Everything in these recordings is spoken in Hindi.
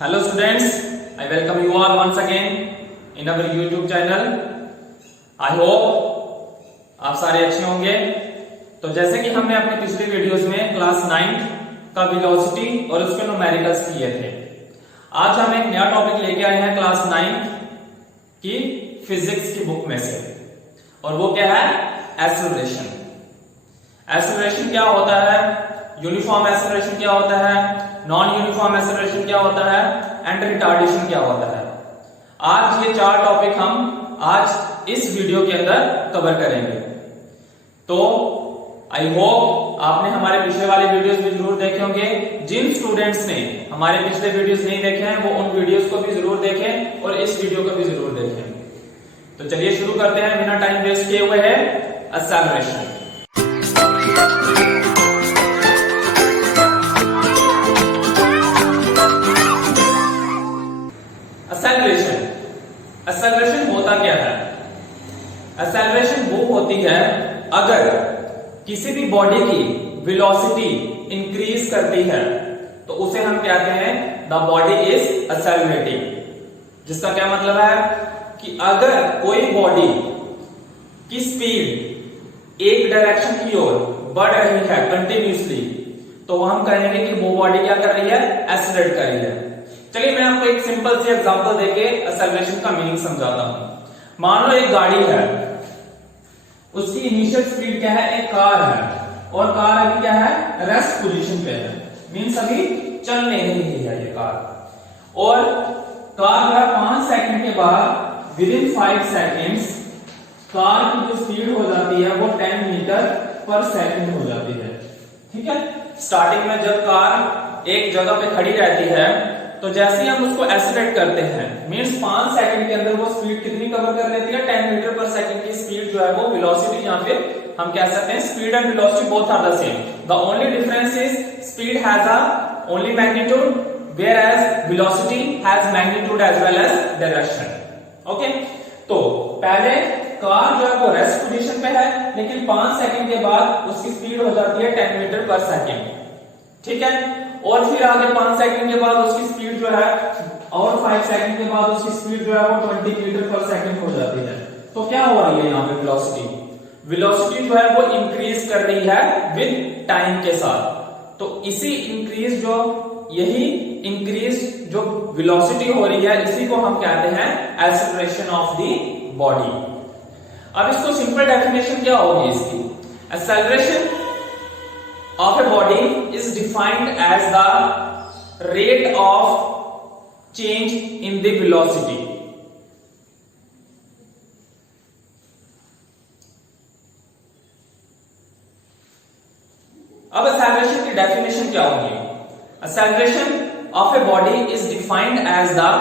Hello students, I welcome you all once again in our YouTube channel. I hope आप सारे अच्छे होंगे। तो जैसे कि हमने अपने पिछले वीडियोस में क्लास 9 का वेलोसिटी और उसके न्यूमेरिकल्स किए थे, आज हम एक नया टॉपिक लेके आए हैं क्लास 9 की फिजिक्स की बुक में से, और वो क्या है? एक्सेलरेशन। एक्सेलरेशन क्या होता है, यूनिफॉर्म एक्सेलरेशन क्या होता है, नॉन यूनिफॉर्म एक्सेलरेशन क्या होता है, एंड रिटार्डेशन क्या होता है। आज ये चार टॉपिक हम आज इस वीडियो के अंदर कवर करेंगे। तो आई होप आपने हमारे पिछले वाले वीडियोस भी जरूर देखे होंगे। जिन स्टूडेंट्स ने हमारे पिछले वीडियोस नहीं देखे हैं वो उन वीडियोस को भी जरूर देखें और इस वीडियो को भी जरूर देखें। तो चलिए शुरू करते हैं बिना टाइम वेस्ट किए हुए है एक्सेलरेशन। एक्सेलरेशन होता क्या है? एक्सेलरेशन वो होती है अगर किसी भी बॉडी की वेलोसिटी इंक्रीज करती है तो उसे हम कहते हैं द बॉडी इज एक्सेलरेटिंग। जिसका क्या मतलब है कि अगर कोई बॉडी की स्पीड एक डायरेक्शन की ओर बढ़ रही है कंटिन्यूसली, तो हम कहेंगे कि वो बॉडी क्या कर रही है? एक्सेलरेट कर रही है। चलिए मैं आपको एक सिंपल सी एग्जांपल देके एक्सेलरेशन का मीनिंग समझाता हूं। मान लो एक गाड़ी है, उसकी इनिशियल स्पीड क्या है? एक कार है, और कार अभी क्या है? रेस्ट पोजीशन पे है, मींस अभी चल नहीं रही है ये कार। और कार का 5 सेकंड के बाद विद इन 5 सेकंड्स कार की जो स्पीड हो जाती है वो 10 मीटर पर सेकंड हो जाती है। ठीक है, स्टार्टिंग में जब कार एक जगह पे खड़ी रहती है तो जैसे ही हम उसको एक्सेलरेट करते हैं, मींस 5 सेकंड के अंदर वो स्पीड कितनी कवर कर लेती है? 10 मीटर पर सेकंड की स्पीड जो है वो वेलोसिटी, या फिर हम कह सकते हैं speed and velocity both are the same. The only difference is speed has a only magnitude whereas velocity has magnitude as well as direction. Okay, तो पहले कार जो है वो रेस्ट पोजीशन पे है, लेकिन 5 सेकंड के बाद उसकी स्पीड हो जाती है 10 मीटर पर सेकंड। ठीक है, और फिर आगे 5 सेकंड के बाद उसकी स्पीड जो है, और 5 सेकंड के बाद उसकी स्पीड जो है वो 20 मीटर पर सेकंड हो जाती है। तो क्या हो रही है यहाँ पे? वेलोसिटी जो है वो इंक्रीज कर रही है विद टाइम के साथ। तो इसी इंक्रीज यही इंक्रीज जो वेलोसिटी हो रही है, इसी को हम कहते हैं एक्सेलरेशन ऑफ द बॉडी। अब इसको सिंपल डेफिनेशन क्या होगी इसकी? Acceleration of a body is defined as the rate of change in the velocity. अब acceleration की definition क्या होगी? Acceleration of a body is defined as the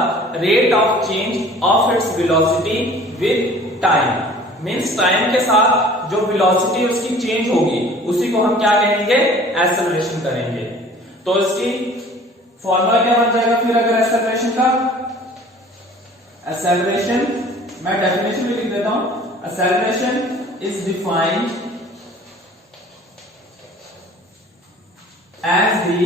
rate of change of its velocity with time. Means time के साथ जो वेलोसिटी उसकी चेंज होगी उसी को हम क्या कहेंगे? एक्सेलरेशन करेंगे। तो इसकी फॉर्मूला क्या बन जाएगा फिर अगर एक्सेलरेशन का? एक्सेलरेशन मैं डेफिनेशन भी लिख देता हूं। Acceleration is defined as the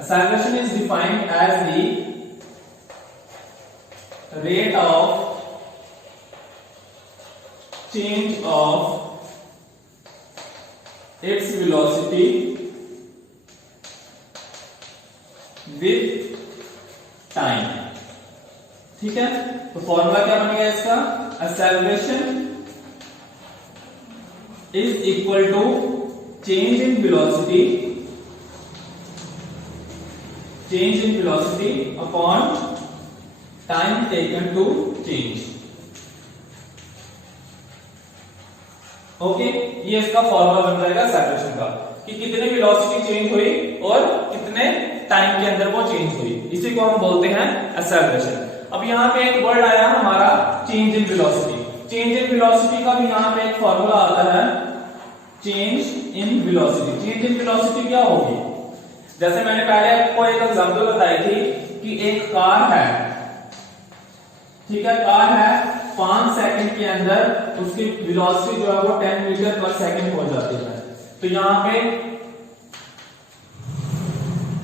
acceleration is defined as the rate of change of its velocity with time। ठीक है, तो फॉर्मूला क्या बन गया इसका? acceleration is equal to change in velocity upon time taken to change। Okay, ये इसका फॉर्मूला बन जाएगा एक्सेलरेशन का कि कितने वेलोसिटी चेंज हुई और कितने टाइम के अंदर वो चेंज हुई, इसी को हम बोलते हैं एक्सेलरेशन। अब यहाँ पे एक वर्ड आया हमारा change in velocity. Change in velocity का भी यहाँ पे एक फॉर्मूला आता है, change in velocity. Change in velocity क्या होगी? जैसे मैंने पहले आपको एक एग्जांपल बताई थी कि एक कार है, ठीक है, कार है 5 सेकंड के अंदर उसकी वेलोसिटी जो है वो 10 मीटर पर सेकंड हो जाती है। तो यहां पे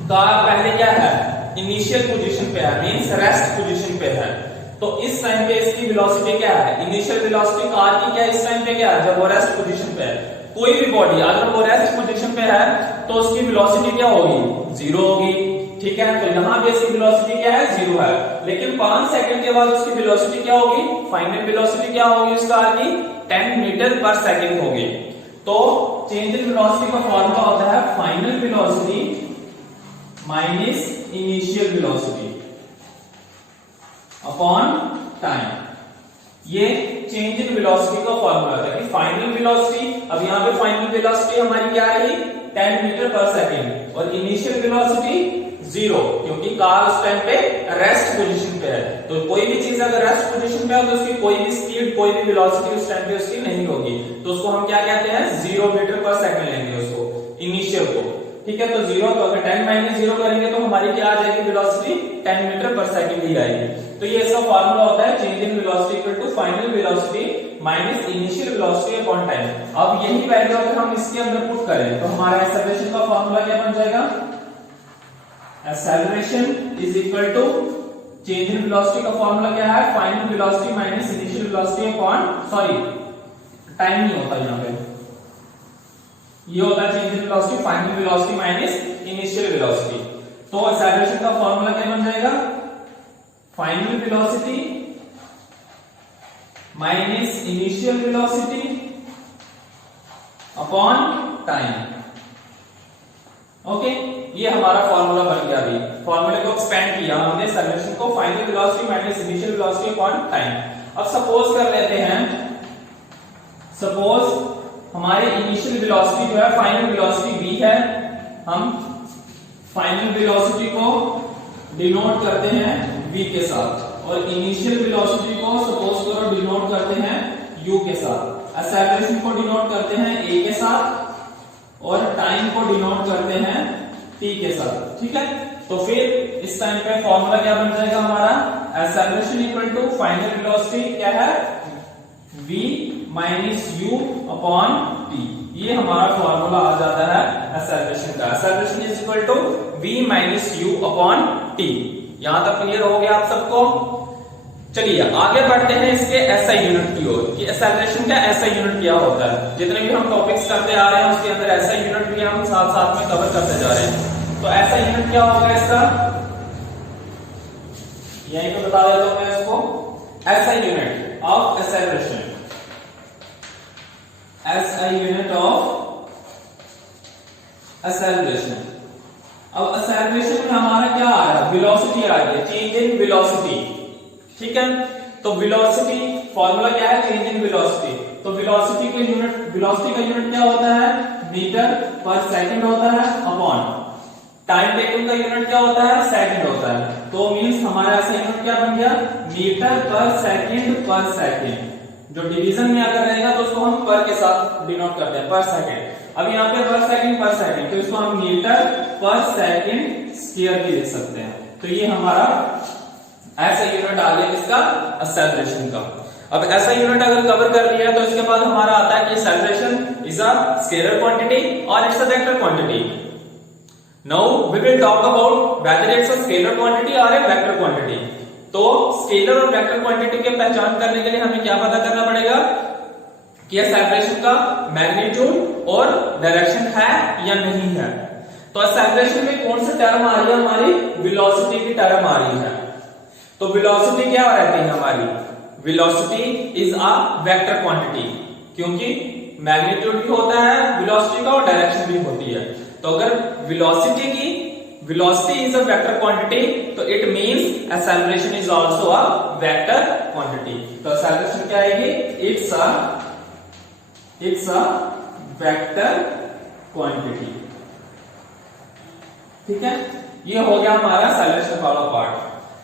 कार पहले क्या है, इनिशियल पोजीशन पे है, मींस रेस्ट पोजीशन पे है। तो इस टाइम पे इसकी वेलोसिटी क्या है, इनिशियल वेलोसिटी कार की क्या इस टाइम पे क्या है, जब वो रेस्ट पोजीशन पे है। कोई भी बॉडी अगर वो रेस्ट पोजीशन पे है तो उसकी वेलोसिटी क्या होगी, जीरो होगी, ठीक है। तो यहां पे इसकी वेलोसिटी क्या है, जीरो है। लेकिन 5 सेकंड के बाद उसकी वेलोसिटी क्या होगी, फाइनल वेलोसिटी क्या होगी उस कार की, 10 मीटर पर सेकंड होगी। तो चेंज इन वेलोसिटी का फॉर्मूला होता है final velocity minus initial velocity upon time. ये चेंज इन वेलोसिटी का फॉर्मूला है कि फाइनल वेलोसिटी, अब यहां पे फाइनल वेलोसिटी हमारी क्या रही, 10 मीटर पर सेकंड, और इनिशियल वेलोसिटी 0, क्योंकि कार उस टाइम पे रेस्ट पोजीशन पे है। तो कोई भी चीज अगर रेस्ट पोजीशन पे है तो उसकी कोई भी स्पीड, कोई भी वेलोसिटी उस टाइम पे उसकी नहीं होगी। तो उसको हम क्या कहते हैं, 0 मीटर पर सेकंड लेंगे उसको, इनिशियल को, ठीक है। तो 0, तो अगर 10 माइनस 0 करेंगे तो हमारी क्या आ जाएगी, वेलोसिटी 10 मीटर पर सेकंड ही आएगी। तो ये इसका फार्मूला होता है change in velocity equal to final velocity minus initial velocity upon time. अब यही वैल्यू अगर हम इसके अंदर पुट करें तो हमारा एक्सेलरेशन का फार्मूला क्या बन जाएगा, acceleration is equal to change in velocity का फार्मूला क्या है, final velocity minus initial velocity upon, sorry time नहीं होता यहां पे, ये होता है change in velocity final velocity minus initial velocity. तो एक्सेलरेशन का फार्मूला क्या बन जाएगा, final velocity minus initial velocity upon time. Okay, ये हमारा फॉर्मूला बन गया। अभी फॉर्मूले को एक्सपेंड किया हमने, एक्सेलरेशन को final velocity minus initial velocity upon time. अब सपोज कर लेते हैं, सपोज हमारी इनिशियल वेलोसिटी जो है फाइनल वेलोसिटी v है, हम फाइनल वेलोसिटी को डिनोट करते हैं v के साथ और इनिशियल वेलोसिटी को सपोज करो डिनोट करते हैं u के साथ, एक्सेलरेशन को डिनोट करते हैं a के साथ और टाइम को डिनोट करते हैं t के साथ, ठीक है। तो फिर इस टाइम पे फॉर्मूला क्या बन जाएगा हमारा, acceleration equal to final velocity क्या है, v minus u upon t। ये हमारा फॉर्मूला आ जाता है एक्सेलरेशन का, acceleration is equal to v minus u upon t। यहां तक क्लियर हो गया आप सबको। चलिए आगे बढ़ते हैं इसके एसआई यूनिट की ओर कि एक्सेलरेशन का एसआई यूनिट क्या होता है। जितने भी हम टॉपिक्स करते आ रहे हैं उसके अंदर एसआई यूनिट भी हम साथ साथ में कवर करते जा रहे हैं। तो एसआई यूनिट क्या होगा इसका, यहीं पे बता देता हूं मैं इसको, SI unit of acceleration, SI unit of acceleration. अब एक्सेलरेशन में हमारा क्या आ रहा है, वेलोसिटी आ रही है, चेंज इन वेलोसिटी, ठीक है। तो वेलोसिटी फॉर्मूला क्या है, चेंज इन वेलोसिटी। तो वेलोसिटी के यूनिट, वेलोसिटी का यूनिट क्या होता है, मीटर पर सेकंड होता है अपॉन टाइम टेकन का यूनिट क्या होता है, सेकंड होता है। तो मींस हमारा ऐसा यूनिट क्या बन गया, मीटर पर सेकंड। जो डिवीजन में अगर रहेगा तो उसको हम पर के साथ डिनोट करते हैं, पर सेकंड। अब यहाँ पे पर सेकंड, तो इसको हम मीटर पर सेकंड स्क्वायर भी लिख सकते हैं। तो ये हमारा ऐसा यूनिट आ गया इसका एक्सेलरेशन का। अब ऐसा यूनिट अगर कवर कर लिया तो इसके बाद हमारा आता है कि acceleration is a scalar quantity और it's a vector quantity. Now we will talk about whether it's a scalar quantity और ए वेक्टर क्वांटिटी। तो स्केलर और वेक्टर क्वांटिटी की पहचान करने के लिए हमें क्या पता करना पड़ेगा कि एक्सेलरेशन का मैग्नीट्यूड और डायरेक्शन है या नहीं है। तो एक्सेलरेशन में कौन सा टर्म आ रही है, हमारी वेलोसिटी की टर्म आ रही है। तो वेलोसिटी क्या रहती है हमारी, velocity is a vector quantity, क्योंकि मैग्नीट्यूड भी होता है वेलोसिटी का और डायरेक्शन भी होती है। तो अगर velocity is a vector quantity तो it means acceleration is also a vector quantity. तो एक्सेलरेशन क्या आएगी, इट्स अ वेक्टर क्वांटिटी, ठीक है। ये हो गया हमारा एक्सेलरेशन वाला part.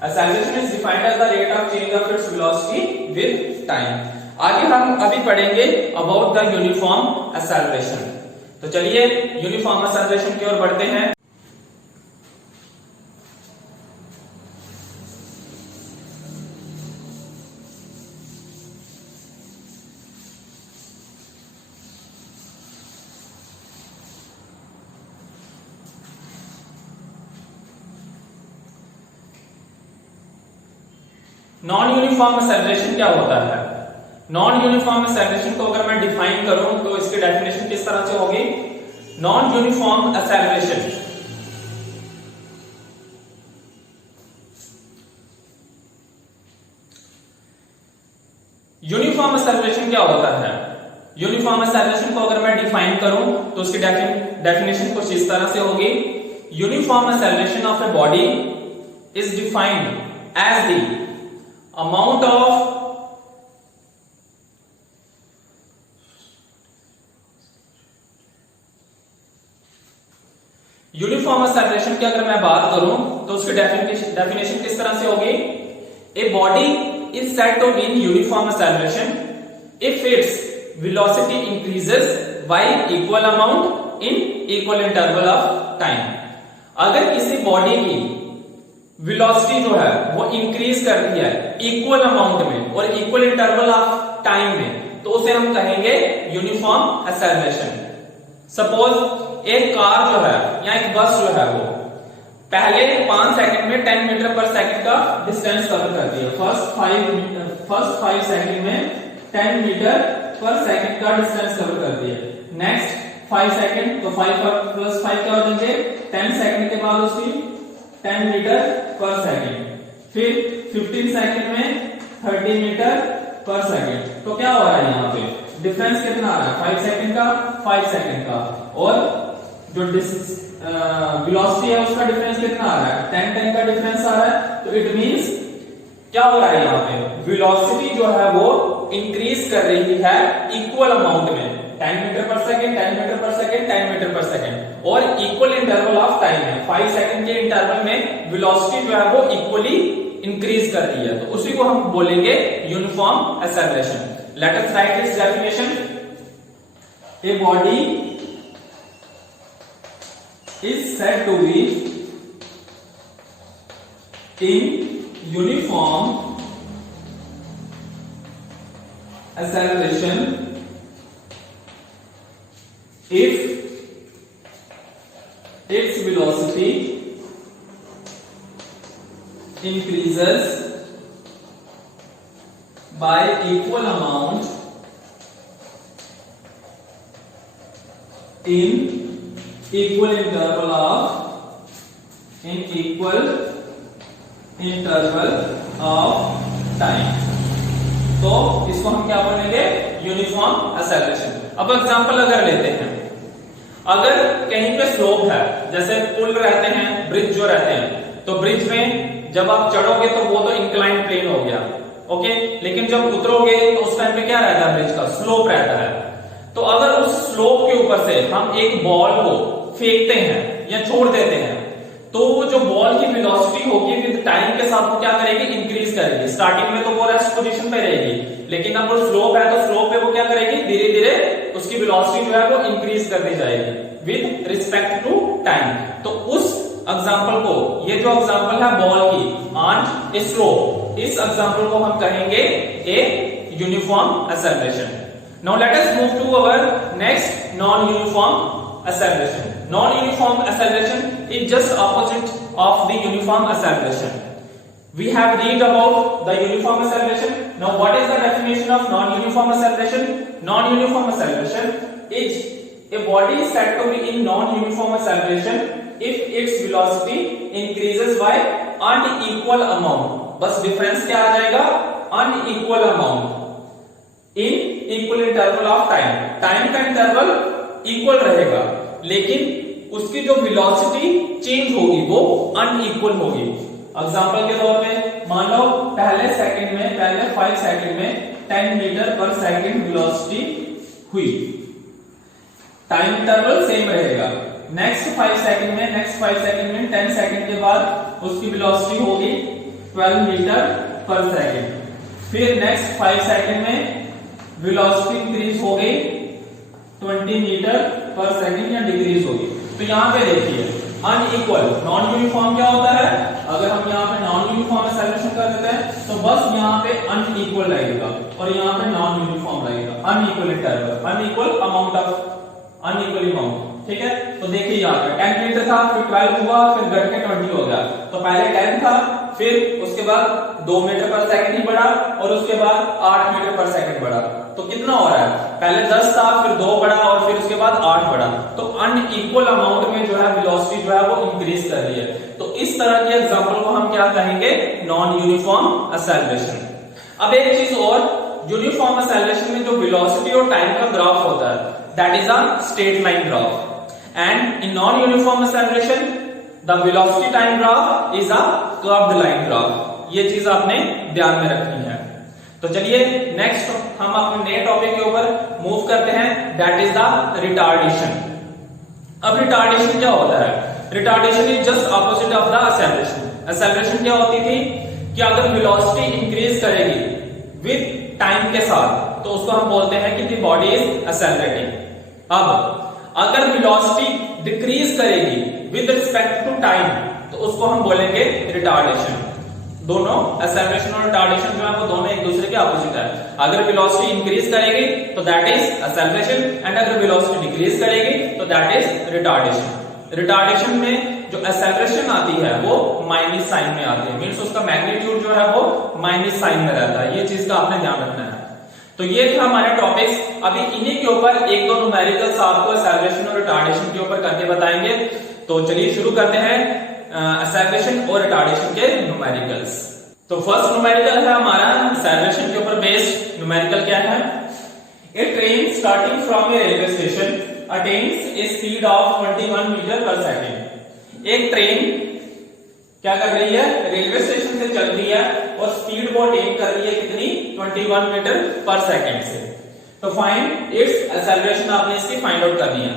Acceleration is defined as the rate of change of its velocity with time. आगे हम अभी पढ़ेंगे about the uniform acceleration। तो चलिए यूनिफॉर्म एक्सेलरेशन की ओर बढ़ते हैं। नॉन यूनिफॉर्म एक्सेलरेशन क्या होता है? नॉन यूनिफॉर्म एक्सेलरेशन को अगर मैं डिफाइन करूं तो इसकी डेफिनेशन किस तरह से होगी? Non uniform acceleration uniform acceleration क्या होता है? यूनिफॉर्म एक्सेलरेशन को अगर मैं डिफाइन करूं तो उसकी डेफिनेशन कुछ इस तरह से होगी। Uniform acceleration of a body is defined as the amount of uniform acceleration की अगर मैं बात करूं तो उसकी डेफिनेशन किस तरह से होगी? A body is said to be in uniform acceleration if its velocity increases by equal amount in equal interval of time। अगर किसी बॉडी की वेलोसिटी जो है वो इंक्रीज करती है इक्वल अमाउंट में और इक्वल इंटरवल ऑफ टाइम में तो उसे हम कहेंगे यूनिफॉर्म एक्सेलरेशन। सपोज एक कार जो है या एक बस जो है वो पहले 5 सेकंड में 10 मीटर पर सेकंड का डिस्टेंस कवर करती है। फर्स्ट 5 सेकंड में 10 मीटर पर सेकंड का डिस्टेंस कवर करती है। नेक्स्ट 5 सेकंड तो 5 प्लस 5 क्या हो जाएंगे? 10 सेकंड के बाद उसकी 10 मीटर पर सेकंड। फिर 15 सेकंड में 30 मीटर पर सेकंड। तो क्या हो रहा है यहाँ पे? डिफरेंस कितना आ रहा है? 5 सेकंड का 5 सेकंड का, और जो वेलोसिटी है उसका डिफरेंस कितना आ रहा है? 10 का डिफरेंस आ रहा है। तो इट मींस क्या हो रहा है यहाँ पे? वेलोसिटी जो है वो इंक्रीज कर रही है इक्वल अमाउंट में, 10 मीटर पर सेकंड, 10 मीटर पर सेकंड, 10 मीटर पर सेकंड, और इक्वल इंटरवल ऑफ टाइम है। 5 सेकंड के इंटरवल में वेलोसिटी जो है वो इक्वली इंक्रीज कर रही है, तो उसी को हम बोलेंगे uniform acceleration. Let us right this definition. A body is said to be in uniform acceleration if its velocity increases by equal amount in equal interval of time। तो इसको हम क्या बोलेंगे? Uniform acceleration. अब एग्जांपल अगर लेते हैं, अगर कहीं पे स्लोप है, जैसे पुल रहते हैं, ब्रिज जो रहते हैं, तो ब्रिज में जब आप चढ़ोगे तो वो तो इंक्लाइन प्लेन हो गया, ओके, लेकिन जब उतरोगे तो उस टाइम पे क्या रहता है? ब्रिज का स्लोप रहता है। तो अगर उस स्लोप के ऊपर से हम एक बॉल को फेंकते हैं या छोड़ देते हैं तो वो जो बॉल की वेलोसिटी होगी विद टाइम के साथ वो क्या करेगी? इंक्रीज करेगी। स्टार्टिंग में तो वो रेस्ट पोजीशन पे रहेगी, लेकिन अब वो स्लोप है तो स्लोप पे वो क्या करेगी? धीरे धीरे उसकी वेलोसिटी जो है वो इंक्रीज करती जाएगी विद रिस्पेक्ट टू टाइम। तो उस एग्जांपल को, ये जो एग्जांपल है बॉल की ऑन ए स्लोप, इस एग्जांपल को हम कहेंगे a uniform acceleration. Now let us move to our next non uniform acceleration. Non-uniform acceleration is just opposite of the uniform acceleration. We have read about the uniform acceleration. Now, what is the definition of non-uniform acceleration? Non-uniform acceleration is a body is said to be in non-uniform acceleration if its velocity increases by unequal amount. बस difference क्या आ जाएगा? Unequal amount in equal interval of time. Time का interval इक्वल रहेगा, लेकिन उसकी जो वेलोसिटी चेंज होगी वो अनइक्वल होगी। एग्जांपल के तौर पे मान लो पहले 5 सेकंड में 10 मीटर पर सेकंड वेलोसिटी हुई, टाइम इंटरवल सेम रहेगा। नेक्स्ट 5 सेकंड में 10 सेकंड के बाद उसकी वेलोसिटी होगी 12 मीटर पर सेकंड। फिर नेक्स्ट 5 सेकंड में वेलोसिटी इंक्रीज हो गई 20 मीटर पर सेकंड या डिक्रीज होगी। तो यहाँ पे देखिए अनइक्वल, नॉन यूनिफॉर्म क्या होता है? अगर हम यहाँ पे नॉन यूनिफॉर्म एक्सेलरेशन कर देते हैं तो बस यहाँ पे अनइक्वल लगेगा और यहाँ पे नॉन यूनिफॉर्म लगेगा। Unequal interval, unequal amount of unequal amount, ठीक है। तो देखिए यहाँ पे 10 मीटर था, फिर 12 हुआ, फिर घट के 20 हो गया। तो पहले 10 था, फिर उसके बाद 2 मीटर पर सेकंड ही बढ़ा और उसके बाद 8 मीटर पर सेकंड बढ़ा। तो कितना हो रहा है, पहले 10 था, फिर 2 बढ़ा और फिर उसके बाद 8 बढ़ा। तो अनइक्वल अमाउंट में जो है वेलोसिटी जो है वो इंक्रीज कर रही है। तो इस तरह के एग्जांपल को हम क्या कहेंगे, नॉन यूनिफॉर्म एक्सेलरेशन। अब एक चीज और, यूनिफॉर्म एक्सेलरेशन में जो वेलोसिटी और टाइम का ग्राफ होता है that is a straight line graph, and in non uniform acceleration the velocity time graph is a curved line graph. ये चीज आपने ध्यान में रखनी है। तो चलिए नेक्स्ट हम अपने नए टॉपिक के ऊपर मूव करते हैं, दैट इज द रिटार्डेशन। अब रिटार्डेशन क्या होता है, retardation is just opposite of the acceleration. Acceleration क्या होती थी कि अगर वेलोसिटी इंक्रीज करेगी विद टाइम के साथ तो उसको हम बोलते हैं कि द बॉडी इज एक्सेलरेटिंग। अब अगर वेलोसिटी डिक्रीज करेगी विद रिस्पेक्ट टू टाइम तो उसको हम बोलेंगे रिटार्डेशन। दोनों एक्सेलरेशन और रिटार्डेशन जो है वो दोनों एक दूसरे के ऑपोजिट है। अगर वेलोसिटी इंक्रीज करेगी तो दैट इज एक्सेलरेशन, एंड अगर वेलोसिटी डिक्रीज करेगी तो दैट इज रिटार्डेशन। रिटार्डेशन में जो एक्सेलरेशन आती है वो माइनस साइन में आती है, मींस उसका मैग्नीट्यूड जो है वो माइनस साइन में रहता है। ये चीज का आपने ध्यान रखना है। तो ये थे हमारे टॉपिक्स। अभी इन्हीं के ऊपर एक दो न्यूमेरिकल्स आपको एक्सेलरेशन और रिटार्डेशन के ऊपर करके बताएंगे। तो चलिए शुरू करते हैं एक्सेलरेशन और रिटार्डेशन के न्यूमेरिकल्स। तो फर्स्ट न्यूमेरिकल है हमारा एक्सेलरेशन के ऊपर बेस्ड न्यूमेरिकल। क्या है, a train starting from a railway station attains a speed of 21 metre per second. एक ट्रेन क्या कर रही है, रेलवे स्टेशन से चल रही है और स्पीड वो अटेन कर रही है कितनी, 21 मीटर पर सेकेंड से। तो फाइंड इट्स एक्सेलरेशन, आपने इसकी फाइंड आउट करनी है।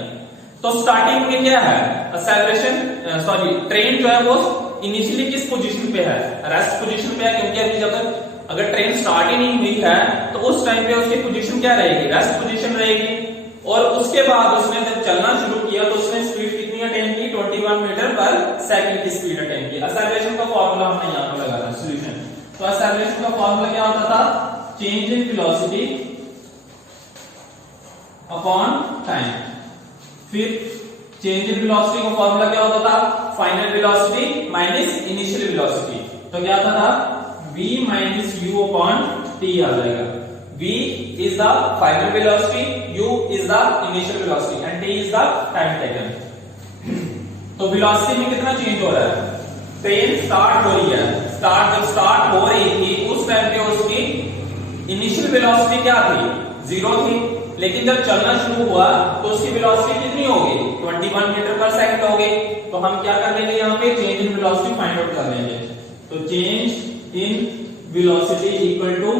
तो स्टार्टिंग में क्या है, एक्सेलरेशन ट्रेन जो है वो इनिशियली किस पोजीशन पे है, रेस्ट पोजीशन पे है, क्योंकि अभी जब अगर ट्रेन स्टार्ट ही नहीं हुई है तो उस टाइम पे उसकी पोजीशन क्या रहेगी, रेस्ट पोजीशन रहेगी। और उसके बाद उसने जब चलना शुरू किया तो उसने स्पीड कितनी अटेन की, 21 मीटर पर सेकंड की स्पीड अटेन की। एक्सेलरेशन का फॉर्मूला हमने यहां पर लगाना सॉल्यूशन। तो एक्सेलरेशन का फॉर्मूला क्या होता था, change in velocity upon time. फिर चेंज इन वेलोसिटी का फॉर्मूला क्या होता था, final velocity minus initial velocity. तो क्या होता था, v minus u upon t आ जाएगा। v is the final velocity, u is the initial velocity and t is the time taken। तो वेलोसिटी में कितना चेंज हो रहा है, ट्रेन स्टार्ट हो रही है, जब स्टार्ट हो रही थी उस टाइम पे उसकी इनिशियल वेलोसिटी क्या थी, 0 थी। लेकिन जब चलना शुरू हुआ तो उसकी वेलोसिटी कितनी होगी, 21 मीटर पर सेकंड होगी। तो हम क्या कर लेंगे, यहाँ पे change in velocity find out कर लेंगे। तो change in velocity equal to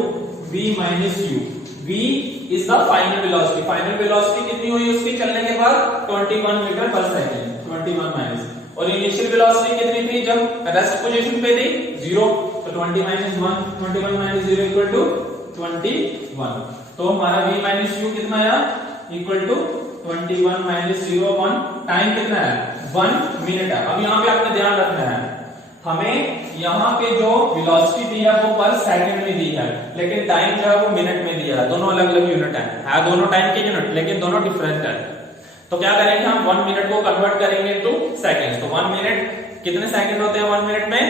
v minus u। v is the final velocity, final velocity कितनी हुई उसकी चलने के बाद, 21 मीटर पर सेकंड, 21 माइनस, और इनिशियल वेलोसिटी कितनी थी जब रेस्ट पोजीशन पे थी, 0। तो 20 माइनस 1, 21 माइनस 0 इक्वल टू 21। तो हमारा v माइनस u कितना आया, equal to 21 minus 0 upon time कितना है, 1 मिनट है। अब यहाँ पे आपने ध्यान रखना है, हमें यहाँ पे जो वेलोसिटी दी है वो पर सेकंड में दी है, लेकिन टाइम जो है वो मिनट में दिया है। दोनों अलग अलग यूनिट है दोनों टाइम के यूनिट, लेकिन दोनों डिफरेंट है। तो क्या करेंगे हम, 1 मिनट को कन्वर्ट करेंगे टू सेकंड्स। तो 1 मिनट कितने सेकंड होते हैं, 1 मिनट में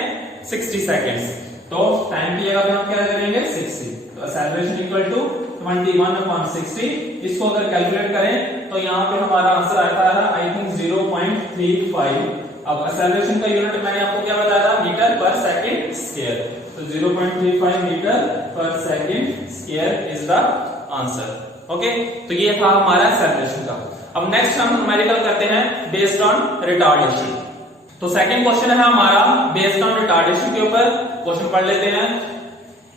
60 सेकंड्स। तो टाइम की जगह पे हम क्या करेंगे, 60। तो एक्सेलरेशन इक्वल टू 21 अपॉन 60। इसको अगर कैलकुलेट करें तो यहाँ पे हमारा आंसर आता है आई थिंक 0.35। अब एक्सेलरेशन का यूनिट मैंने आपको क्या बताया था, मीटर पर सेकंड स्क्वायर। तो 0.35 मीटर पर second square is the answer. Okay, तो ये था हमारा एक्सेलरेशन का। अब नेक्स्ट हम न्यूमेरिकल करते हैं बेस्ड ऑन रिटार्डेशन। तो सेकंड क्वेश्चन है हमारा बेस्ड ऑन रिटार्डेशन के ऊपर। क्वेश्चन पढ़ लेते हैं।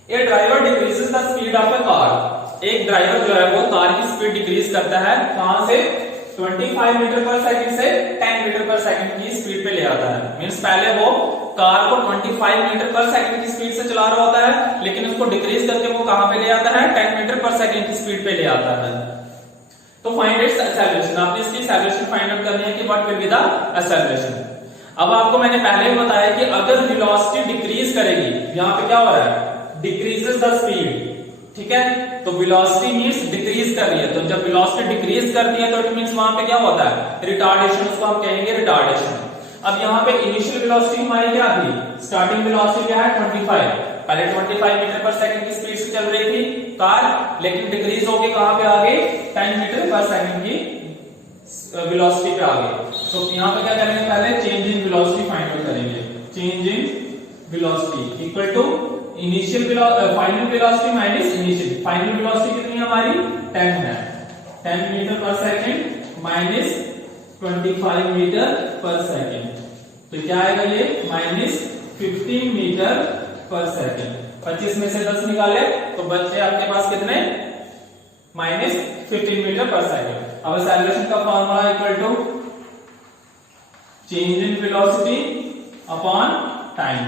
A driver decreases the speed of a car. एक ड्राइवर जो है वो कार की स्पीड डिक्रीज करता है, कहां से, 25 मीटर पर सेकंड से 10 मीटर पर सेकंड की स्पीड पे ले आता है। मींस पहले वो कार को 25 मीटर पर सेकंड की स्पीड से चला रहा होता है, लेकिन उसको डिक्रीज करके वो कहां पे ले आता है, 10 मीटर पर सेकंड की स्पीड पे ले आता है। तो फाइंड इट्स एक्सेलरेशन, आपने इसकी एक्सेलरेशन फाइंड आउट करनी है कि what will be the acceleration. अब आपको मैंने पहले ही बताया कि अगर वेलोसिटी डिक्रीज करेगी, यहां पे क्या हो रहा है, डिक्रीजेस द स्पीड, ठीक है। तो वेलोसिटी मींस डिक्रीज कर रही है, तो जब वेलोसिटी डिक्रीज करती है तो इट मींस वहां पे क्या होता है, रिटार्डेशन, उसको हम कहेंगे रिटार्डेशन। अब यहाँ पे इनिशियल वेलोसिटी हमारी क्या थी, स्टार्टिंग वेलोसिटी क्या है 25, पहले 25 मीटर पर सेकंड की स्पीड से चल रही थी कार, लेकिन डिक्रीज होके कहां पे आ गई, 10 मीटर पर सेकंड की वेलोसिटी पे आ गई। तो यहाँ पे क्या करेंगे, पहले change in velocity find out करेंगे। Change in velocity equal to initial final velocity minus initial, final velocity कितनी है हमारी 10 है, 10 मीटर पर सेकंड माइनस 25 मीटर पर सेकंड, तो क्या आएगा ये माइनस 15 मीटर पर सेकंड। 25 में से 10 निकाले तो बचे आपके पास कितने, माइनस 15 मीटर पर सेकंड। अब एक्सेलरेशन का formula equal to change in velocity upon time.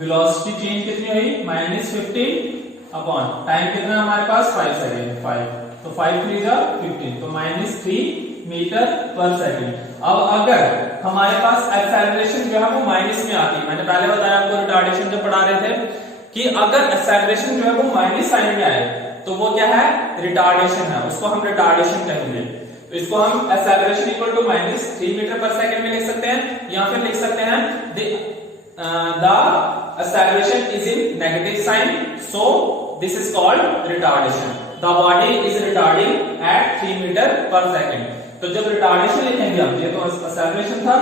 Velocity change कितनी हुई, माइनस 15 अपॉन टाइम कितना हमारे पास 5 सेकंड, 5, तो 5 3 जा 15, तो माइनस 3 मीटर पर सेकंड। अब अगर हमारे पास एक्सेलरेशन जो है वो माइनस में आती, मैंने पहले बताया आपको रिटार्डेशन जब पढ़ा रहे थे कि अगर एक्सेलरेशन जो है वो माइनस साइन में आए तो वो क्या है, रिटार्डेशन है, उसको हम रिटार्डेशन कहेंगे। तो इसको हम acceleration equal to minus 3 metre पर सेकंड में लिख सकते हैं, या फिर लिख सकते हैं the acceleration is in negative sign, so this is called retardation. The body is retarding at 3 metre पर सेकंड। तो जब रिटार्डेशन लिखेंगे आप, ये तो एक्सेलरेशन था,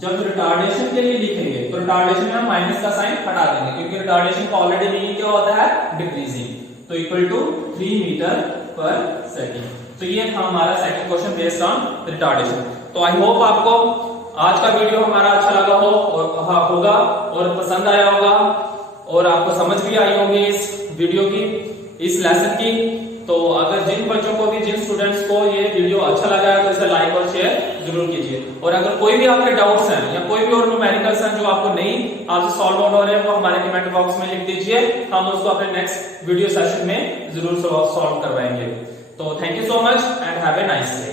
जब रिटार्डेशन के लिए लिखेंगे तो रिटार्डेशन में हम माइनस का साइन हटा देंगे, क्योंकि रिटार्डेशन का ऑलरेडी मीनिंग क्या होता है, डिक्रीजिंग। तो इक्वल टू 3 मीटर पर सेकंड। तो ये था हमारा second question based on retardation. तो आई होप आपको आज का वीडियो हमारा अच्छा लगा हो और होगा और पसंद आया होगा और आपको समझ भी आई होगी इस वीडियो की, इस लेसन की। तो अगर जिन बच्चों को भी, जिन स्टूडेंट्स को ये वीडियो अच्छा लगा है तो इसे लाइक और शेयर जरूर कीजिए। और अगर कोई भी आपके डाउट्स हैं या कोई भी और न्यूमेरिकल्स हैं जो आपको नहीं आपसे सॉल्व हो रहे हैं, वो हमारे कमेंट बॉक्स में लिख दीजिए, हम उसको अपने नेक्स्ट वीडियो सेशन में जरूर सॉल्व करवाएंगे। तो thank you so much and have a nice day.